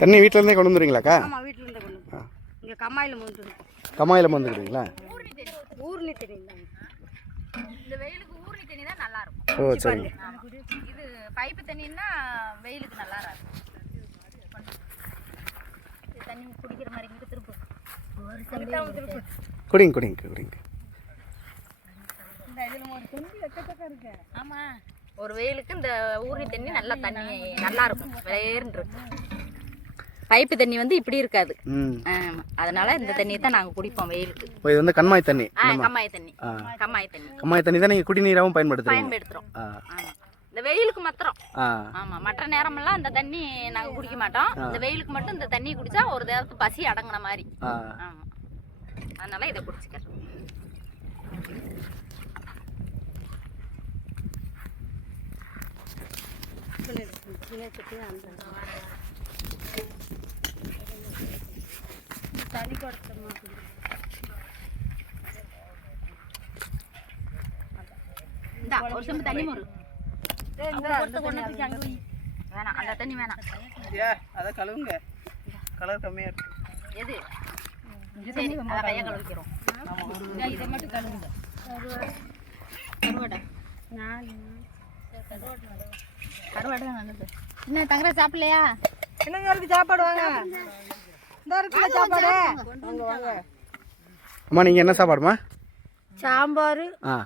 தண்ணி வீட்டிலேருந்தே கொண்டு வந்துடுறீங்களாக்கா ஆமாம் வீட்டில் இருந்தே கொண்டு வந்து இங்கே கம்மாயில் கொண்டு வந்து கம்மாயில் வந்துக்கிறீங்களா ஊர்னி தெரியுங்களா இந்த வெயிலுக்கு ஊரணி தண்ணி தான் நல்லா இருக்கும் ஓ சரிங்க. இது பைப்பு தண்ணின்னா வெயிலுக்கு நல்லா இருக்கும் இது தண்ணி குடிக்கிற மாதிரி இங்கிட்டு திருப்பு. திருப்பு. குடிங்க குடிங்க குடிங்க. ஆமா. ஒரு வெயிலுக்கு இந்த ஊரணி தண்ணி நல்லா தண்ணி நல்லா இருக்கும் இருக்கும் பைப்பு தண்ணி வந்து இப்படி இருக்காது. அதனால இந்த தண்ணியை தான் நாங்கள் குடிப்போம் வெயிலுக்கு. இது வந்து கண்மாய் தண்ணி. கம்மாய் தண்ணி. கம்மாய் தண்ணி. கம்மாய் தண்ணி தான் நீங்கள் குடிநீராகவும் ஆ. ஆமா. இந்த வெயிலுக்கு மாத்திரம். ஆமா மற்ற நேரமெல்லாம் இந்த தண்ணி நாங்க குடிக்க மாட்டோம். இந்த வெயிலுக்கு மட்டும் இந்த தண்ணி குடிச்சா ஒரு நேரத்து பசி அடங்குன மாதிரி. ஆ. ஆமா. அதனால இதை குடிச்சுக்கிறேன் தண்ணி கொடுத்துருமா இந்தா ஒரு செம்பு தண்ணி மோரு வேணாம் அந்த தண்ணி வேணாம். ஏ அதை கழுவுங்க. கலர் கம்மியாக இருக்கு. எது? சரி அதை கையை கழுவிக்கிறோம். இந்தா, இதை மட்டும் கழுவுங்க. கருவாடா. கருவாடு தான் நல்லது. என்ன தங்குற சாப்பிடலையா? என்னங்க இருக்கு சாப்பாடு வாங்க. இந்த இருக்குல்ல சாப்பாடு. வாங்க வாங்க. அம்மா நீங்கள் என்ன சாப்பாடுமா சாம்பார் ஆ.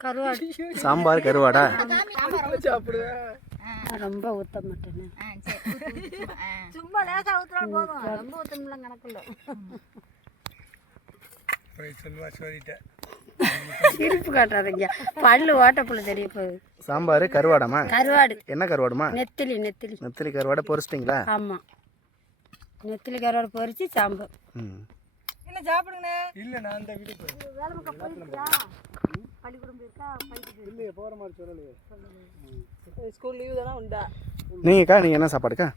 கருவாடு. சாம்பார் கருவாடா? சாப்பிடுவேன் ரொம்ப ஊற்ற மாட்டேன்னு. சும்மா லேசாக ஊற்றுனா போதும். ரொம்ப ஊற்றணும்லாம் கணக்கில்ல சொல்லுவா சொல்லிட்டேன். சிரிப்பு காட்டாதீங்க. பல்லு ஓட்டப்புள்ள தெரிய போகுது. சாம்பார் கருவாடாம்மா கருவாடு. என்ன கருவாடுமா? நெத்திலி நெத்திலி. நெத்திலி கருவாடை பொரிச்சிட்டிங்களா? ஆமாம் நெத்திலி கருவாடு பொரிச்சு சாம்பார். ம். என்ன சாப்பிடுங்கண்ணே? இல்லை நான் அந்த வீட்டுக்கு பள்ளிக்கூடம் போயிருக்கா? இல்லையே போகிற மாதிரி சொல்லலையே. ஸ்கூல் லீவு தானே உண்டா? நீங்கக்கா நீங்கள் என்ன சாப்பாடுக்கா?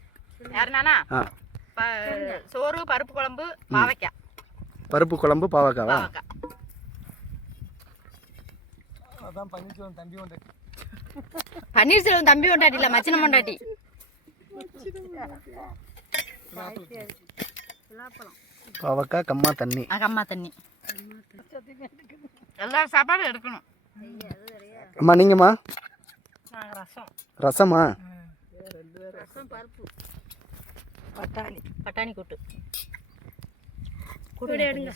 யாரு நானா? ஆ. ப- சோறு பருப்பு குழம்பு பாவைக்காய் பருப்பு குழம்பு பாவக்காவா பாவைக்காய் அதான் பண்ணிட்டு தம்பி உண்டு பன்னீர்செல்வம் தம்பி கொண்டாட்டி இல்ல மச்சின கொண்டாட்டி பாவக்காய் கம்மா தண்ணி. அம்மா தண்ணி. எல்லா சாப்பாடும் எடுக்கணும். அம்மா நீங்கம்மா? நாங்கள் ரசம். ரசமா? பட்டாணி. பட்டாணி கூட்டு. கூட எடுங்க.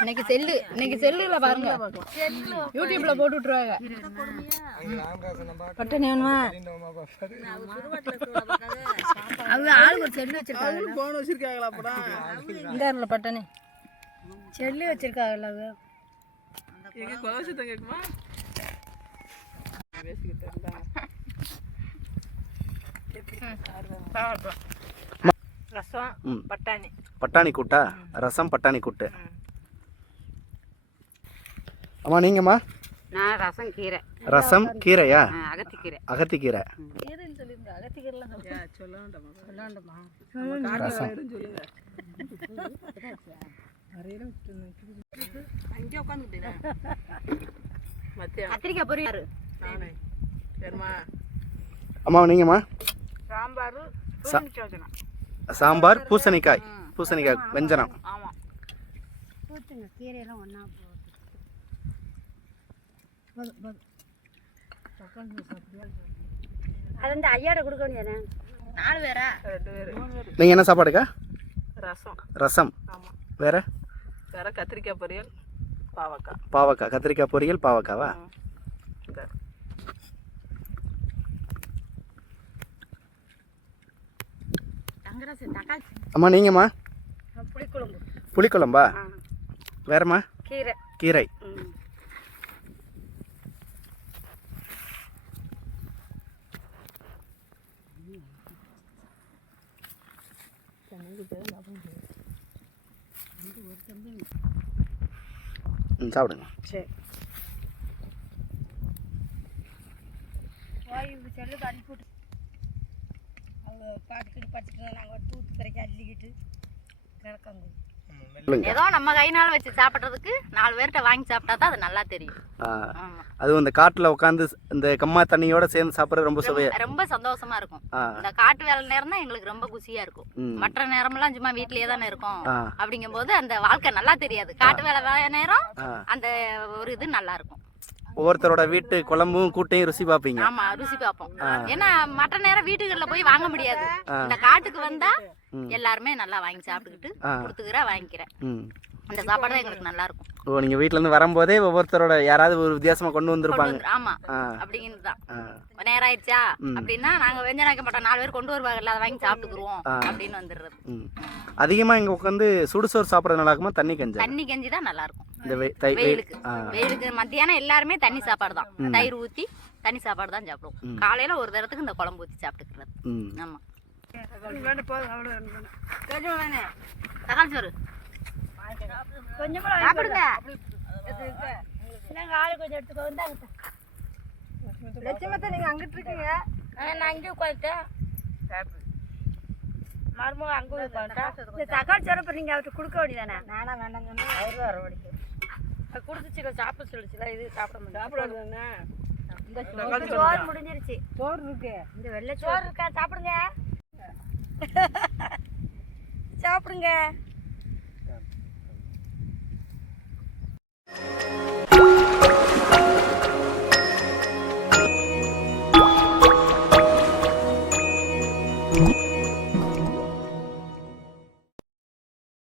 இன்னைக்கு செல்லு இன்னைக்கு செல்லுல பாருங்க. யூடியூப்ல போட்டு விட்டுருவாங்க. பட்டாணி வேணுமா? அவங்க ஆளுக்கு ஒரு செல்லு வச்சிருக்காங்க. போன் வச்சிருக்காங்களா அப்படா? இந்த பட்டாணி செல்லு எங்க கேட்குமா பேசிக்கிட்டு இருந்தா ரசம் ம். பட்டாணி. பட்டாணி கூட்டா? ரசம் பட்டாணி கூட்டு. அம்மா நீங்கம்மா? நான் ரசம் கீரை. ரசம் கீரையா? அகத்திக்கீரை. அகத்திக்கீரை. ரசம். கத்திரிக்காய் பொரியாரு நானே. சரிம்மா. அம்மா நீங்கம்மா? சாம்பார் சாம்பார் பூசணிக்காய். பூசணிக்காய் வெஞ்சனம். நீங்கள் என்ன சாப்பாடுக்கா ரசம். ரசம். ஆமாம் வேற? வேற கத்திரிக்காய் பொரியல் பாவக்காய். பாவக்காய். கத்திரிக்காய் பொரியல் பாவக்காவா இந்த தங்கராசு தக்காளி அம்மா நீங்கம்மா? புளிக்குழம்பு. புளிக்குழம்பா? வேறம்மா? கீரை. கீரை. சாப்பிடுங்க. சரி. வாயு செல்லுக்கு அனுப்பிவிட்டு அவங்க பாட்டுக்கிட்டு படிச்சுட்டு நாங்கள் தூத்து கரைக்கு அள்ளிக்கிட்டு கிடக்காங்க. ஏதோ நம்ம கைனால வச்சு சாப்பிட்றதுக்கு நாலு பேர்கிட்ட வாங்கி சாப்பிட்டா தான் அது நல்லா தெரியும். அதுவும் இந்த காட்டில் உட்காந்து இந்த கம்மா தண்ணியோட சேர்ந்து சாப்பிட்றது ரொம்ப சுவையா ரொம்ப- சந்தோஷமா இருக்கும். இந்த காட்டு வேலை நேரம் தான் எங்களுக்கு ரொம்ப குஷியா இருக்கும். மற்ற நேரம்லாம் சும்மா வீட்லயே தானே இருக்கோம். அப்படிங்கும்போது அந்த வாழ்க்கை நல்லா தெரியாது. காட்டு வேலை நேரம். அந்த ஒரு இது நல்லா இருக்கும். ஒவ்வொருத்தரோட வீட்டு குழம்பும் கூட்டையும் ருசி பார்ப்பீங்க. ஆமா ருசி பார்ப்போம். ஏன்னா மற்ற நேரம் வீட்டுகள்ல போய் வாங்க முடியாது. இந்த காட்டுக்கு வந்தா எல்லாருமே நல்லா வாங்கி சாப்பிட்டுக்கிட்டு கொடுத்துக்கிறேன் வாங்கிக்கிறேன். அந்த சாப்பாடு தான் எங்களுக்கு நல்லா இருக்கும் ஓ நீங்கள் வீட்டிலேருந்து வரும்போதே ஒவ்வொருத்தரோட யாராவது ஒரு வித்தியாசமாக கொண்டு வந்திருப்பாங்க. ஆமா. அப்படிங்கிறது தான் நேரம் ஆயிடுச்சா? அப்படின்னா நாங்க வெஞ்சனம் வைக்க மாட்டோம் நாலு பேர் கொண்டு வருவாங்கல்ல அதை வாங்கி சாப்பிட்டுக்குருவோம் அப்படின்னு வந்துடுறது. ம். அதிகமாக இங்கே உட்காந்து சுடுசோறு சாப்பிட்றது நல்லா இருக்குமா? தண்ணி கஞ்சா தண்ணி கஞ்சி தான் நல்லா இருக்கும் இந்த வெயிலுக்கு. வெயிலுக்கு மத்தியானம் எல்லாருமே தண்ணி சாப்பாடு தான். தயிர் ஊத்தி தண்ணி சாப்பாடு தான் சாப்பிடுவோம். காலையில ஒரு தரத்துக்கு இந்த குழம்பு ஊத்தி சாப்பிட்டுக்கிறது. ம். ஆமா. கொஞ்சம் தக்காளி சோறு கொஞ்சம் சாப்பிடுங்க. நாங்கள் ஆளு கொஞ்சம் எடுத்துக்கோ. வந்தாங்க லட்சுமத்தை நீங்க அங்கிட்டு இருக்கீங்க. நான் அங்கே உட்காந்துட்டேன். மருமக அங்கே உட்காந்துட்டேன் தக்காளி சிறப்பு நீங்கள் அவர்கிட்ட கொடுக்க வேண்டியதானே? நானா வேண்டாம் சொன்னேன் அவர் வர அது கொடுத்துச்சுல சாப்பிட சொல்லிச்சுல இது சாப்பிட முடியும் இந்த சோறு முடிஞ்சிருச்சு. சோறு இருக்கு. இந்த வெள்ளை சோறு இருக்கா? சாப்பிடுங்க. சாப்பிடுங்க.